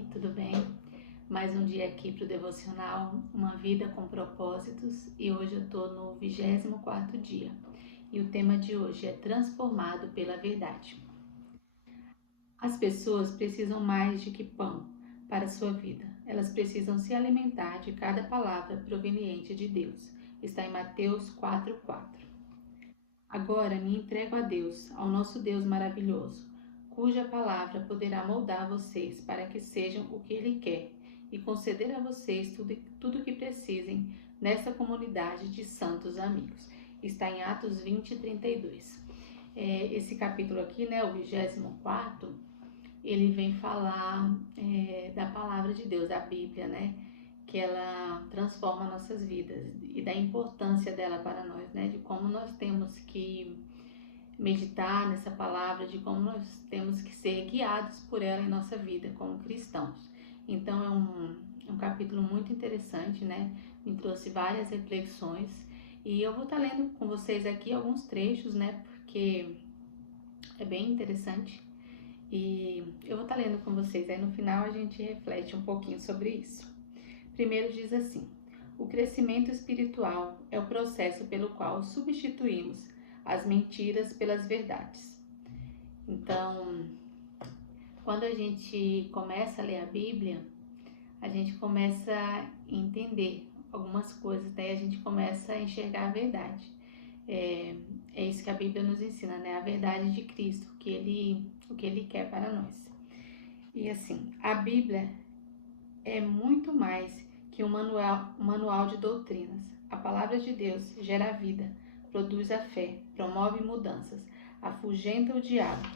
Oi, tudo bem? Mais um dia aqui para o Devocional, uma vida com propósitos, e hoje eu estou no 24º dia. E o tema de hoje é transformado pela verdade. As pessoas precisam mais de que pão para a sua vida. Elas precisam se alimentar de cada palavra proveniente de Deus. Está em Mateus 4:4. Agora me entrego a Deus, ao nosso Deus maravilhoso, cuja palavra poderá moldar vocês para que sejam o que Ele quer e conceder a vocês tudo o que precisem nessa comunidade de santos amigos. Está em Atos 20:32. Esse capítulo aqui, o 24º, ele vem falar da palavra de Deus, da Bíblia, que ela transforma nossas vidas e da importância dela para nós, de como nós temos que meditar nessa palavra, de como nós temos que ser guiados por ela em nossa vida como cristãos. Então é um capítulo muito interessante, me trouxe várias reflexões e eu vou estar lendo com vocês aqui alguns trechos, porque é bem interessante e eu vou estar lendo com vocês, aí no final a gente reflete um pouquinho sobre isso. Primeiro diz assim: o crescimento espiritual é o processo pelo qual substituímos as mentiras pelas verdades. Então, quando a gente começa a ler a Bíblia, a gente começa a entender algumas coisas, daí a gente começa a enxergar a verdade. É isso que a Bíblia nos ensina, a verdade de Cristo, o que Ele quer para nós. E assim, a Bíblia é muito mais que um manual de doutrinas. A palavra de Deus gera vida, produz a fé, promove mudanças, afugenta o diabo,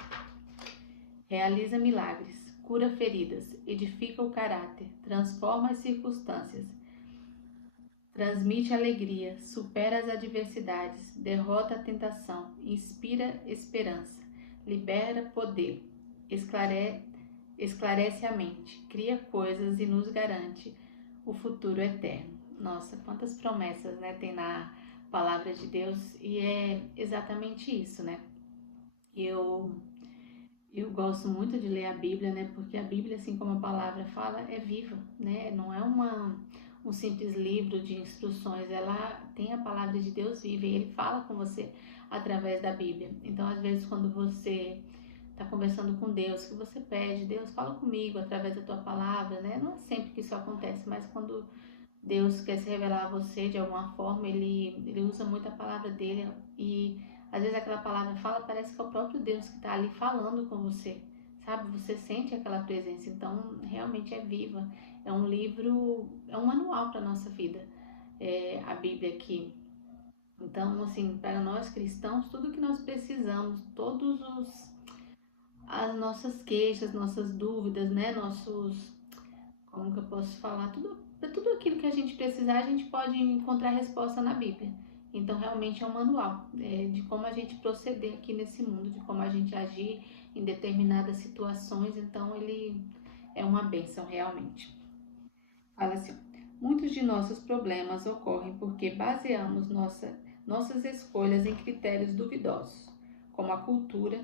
realiza milagres, cura feridas, edifica o caráter, transforma as circunstâncias, transmite alegria, supera as adversidades, derrota a tentação, inspira esperança, libera poder, esclarece a mente, cria coisas e nos garante o futuro eterno. Nossa, quantas promessas tem na palavra de Deus, e é exatamente isso, Eu gosto muito de ler a Bíblia, porque a Bíblia, assim como a palavra fala, é viva, não é um simples livro de instruções, ela tem a palavra de Deus viva e Ele fala com você através da Bíblia. Então, às vezes, quando você está conversando com Deus, que você pede, Deus, fala comigo através da tua palavra, Não é sempre que isso acontece, mas quando Deus quer se revelar a você de alguma forma, ele usa muito a palavra dele e às vezes aquela palavra fala, parece que é o próprio Deus que está ali falando com você, sabe? Você sente aquela presença, então realmente é viva, é um livro, é um manual para a nossa vida, a Bíblia aqui. Então, assim, para nós cristãos, tudo que nós precisamos, as nossas queixas, nossas dúvidas, como que eu posso falar? Tudo aquilo que a gente precisar, a gente pode encontrar resposta na Bíblia. Então, realmente é um manual de como a gente proceder aqui nesse mundo, de como a gente agir em determinadas situações. Então, ele é uma bênção, realmente. Fala assim: muitos de nossos problemas ocorrem porque baseamos nossas escolhas em critérios duvidosos, como a cultura,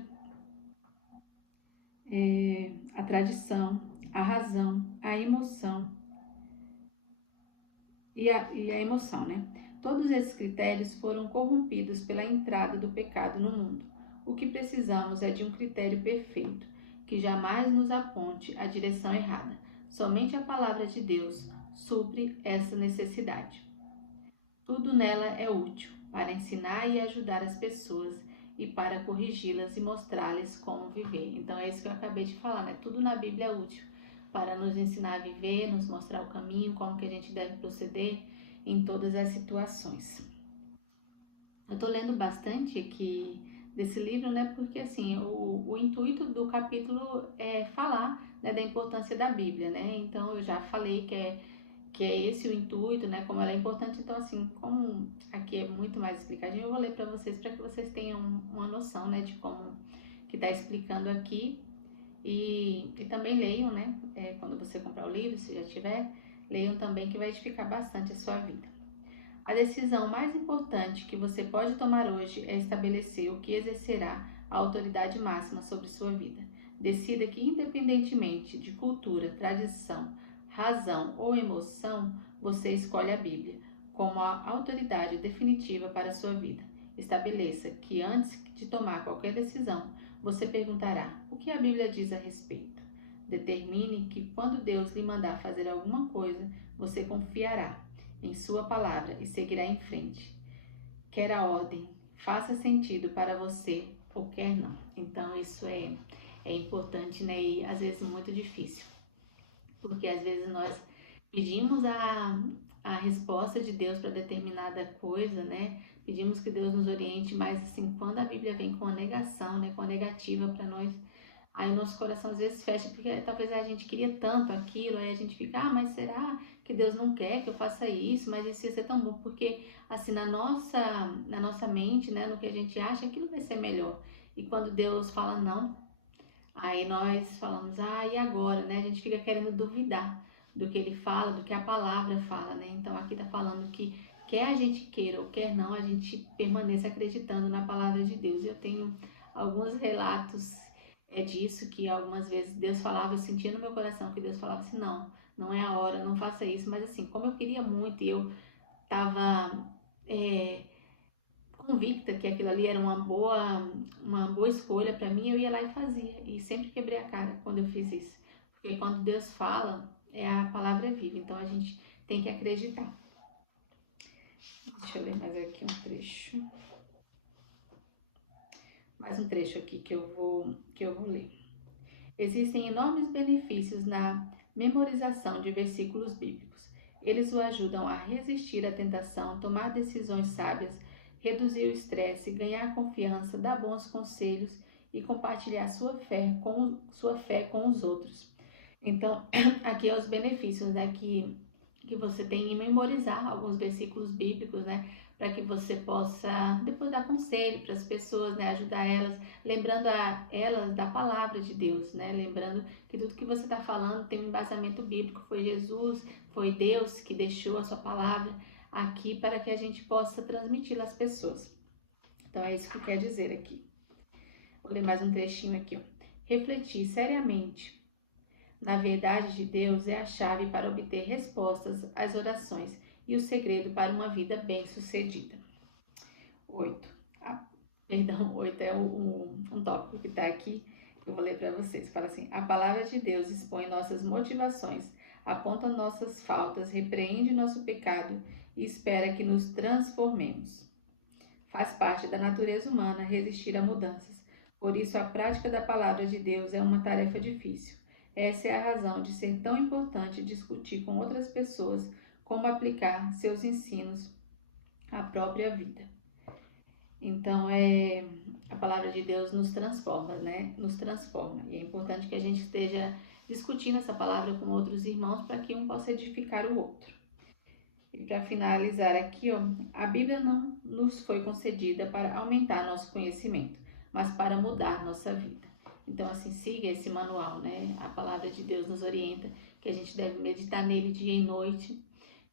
a tradição, a razão, a emoção e a emoção, Todos esses critérios foram corrompidos pela entrada do pecado no mundo. O que precisamos é de um critério perfeito, que jamais nos aponte a direção errada. Somente a palavra de Deus supre essa necessidade. Tudo nela é útil para ensinar e ajudar as pessoas e para corrigi-las e mostrar-lhes como viver. Então é isso que eu acabei de falar, Tudo na Bíblia é útil para nos ensinar a viver, nos mostrar o caminho, como que a gente deve proceder em todas as situações. Eu estou lendo bastante aqui desse livro, porque assim, o intuito do capítulo é falar da importância da Bíblia, Então eu já falei que é esse o intuito, como ela é importante. Então assim, como aqui é muito mais explicadinho, eu vou ler para vocês que vocês tenham uma noção, de como que está explicando aqui. E também leiam, quando você comprar o livro, se já tiver, leiam também, que vai edificar bastante a sua vida. A decisão mais importante que você pode tomar hoje é estabelecer o que exercerá a autoridade máxima sobre sua vida. Decida que, independentemente de cultura, tradição, razão ou emoção, você escolhe a Bíblia como a autoridade definitiva para a sua vida. Estabeleça que, antes de tomar qualquer decisão, você perguntará: o que a Bíblia diz a respeito? Determine que, quando Deus lhe mandar fazer alguma coisa, você confiará em sua palavra e seguirá em frente. Quer a ordem faça sentido para você ou quer não. Então isso é importante, né? E às vezes muito difícil, porque às vezes nós pedimos a resposta de Deus para determinada coisa, né? Pedimos que Deus nos oriente, mas assim, quando a Bíblia vem com a negação, né, com a negativa para nós, aí o nosso coração às vezes fecha, porque talvez a gente queria tanto aquilo, aí a gente fica, mas será que Deus não quer que eu faça isso? Mas isso ia ser tão bom, porque assim, na nossa mente, né, no que a gente acha, aquilo vai ser melhor. E quando Deus fala não, aí nós falamos, e agora, né? A gente fica querendo duvidar do que ele fala, do que a palavra fala, né? Então aqui tá falando que quer a gente queira ou quer não, a gente permaneça acreditando na palavra de Deus. Eu tenho alguns relatos disso, que algumas vezes Deus falava, eu sentia no meu coração que Deus falava assim, não é a hora, não faça isso. Mas assim, como eu queria muito e eu tava convicta que aquilo ali era uma boa escolha para mim, eu ia lá e fazia. E sempre quebrei a cara quando eu fiz isso. Porque quando Deus fala, a palavra é viva, então a gente tem que acreditar. Deixa eu ler mais aqui um trecho. Mais um trecho aqui que eu vou ler. Existem enormes benefícios na memorização de versículos bíblicos. Eles o ajudam a resistir à tentação, tomar decisões sábias, reduzir o estresse, ganhar confiança, dar bons conselhos e compartilhar sua fé com os outros. Então, aqui é os benefícios, né, que você tem em memorizar alguns versículos bíblicos, né, para que você possa depois dar conselho para as pessoas, né, ajudar elas, lembrando a elas da palavra de Deus, né, lembrando que tudo que você está falando tem um embasamento bíblico, foi Jesus, foi Deus que deixou a sua palavra aqui para que a gente possa transmiti-la às pessoas. Então é isso que quer dizer aqui. Vou ler mais um trechinho aqui, ó. Refletir seriamente na verdade de Deus é a chave para obter respostas às orações e o segredo para uma vida bem-sucedida. 8. 8 é um tópico que está aqui, que eu vou ler para vocês. Fala assim: a palavra de Deus expõe nossas motivações, aponta nossas faltas, repreende nosso pecado e espera que nos transformemos. Faz parte da natureza humana resistir a mudanças. Por isso, a prática da palavra de Deus é uma tarefa difícil. Essa é a razão de ser tão importante discutir com outras pessoas como aplicar seus ensinos à própria vida. Então, a palavra de Deus nos transforma, né? Nos transforma. E é importante que a gente esteja discutindo essa palavra com outros irmãos para que um possa edificar o outro. E para finalizar aqui, a Bíblia não nos foi concedida para aumentar nosso conhecimento, mas para mudar nossa vida. Então, assim, siga esse manual, né? A palavra de Deus nos orienta que a gente deve meditar nele dia e noite,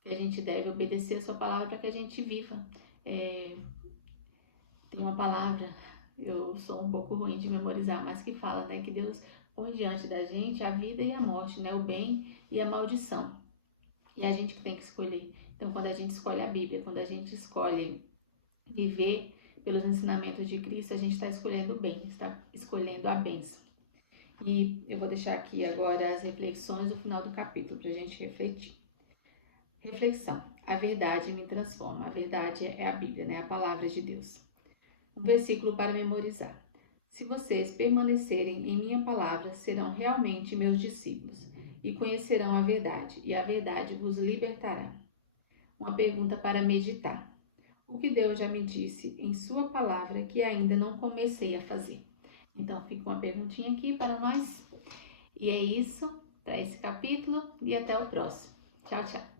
que a gente deve obedecer a sua palavra para que a gente viva. Tem uma palavra, eu sou um pouco ruim de memorizar, mas que fala, né, que Deus põe diante da gente a vida e a morte, né, o bem e a maldição. E a gente que tem que escolher. Então, quando a gente escolhe a Bíblia, quando a gente escolhe viver pelos ensinamentos de Cristo, a gente está escolhendo o bem, está escolhendo a bênção. E eu vou deixar aqui agora as reflexões do final do capítulo para a gente refletir. Reflexão. A verdade me transforma. A verdade é a Bíblia, né? A palavra de Deus. Um versículo para memorizar. Se vocês permanecerem em minha palavra, serão realmente meus discípulos e conhecerão a verdade, e a verdade vos libertará. Uma pergunta para meditar. O que Deus já me disse em sua palavra que ainda não comecei a fazer? Então, fica uma perguntinha aqui para nós. E é isso para esse capítulo e até o próximo. Tchau, tchau.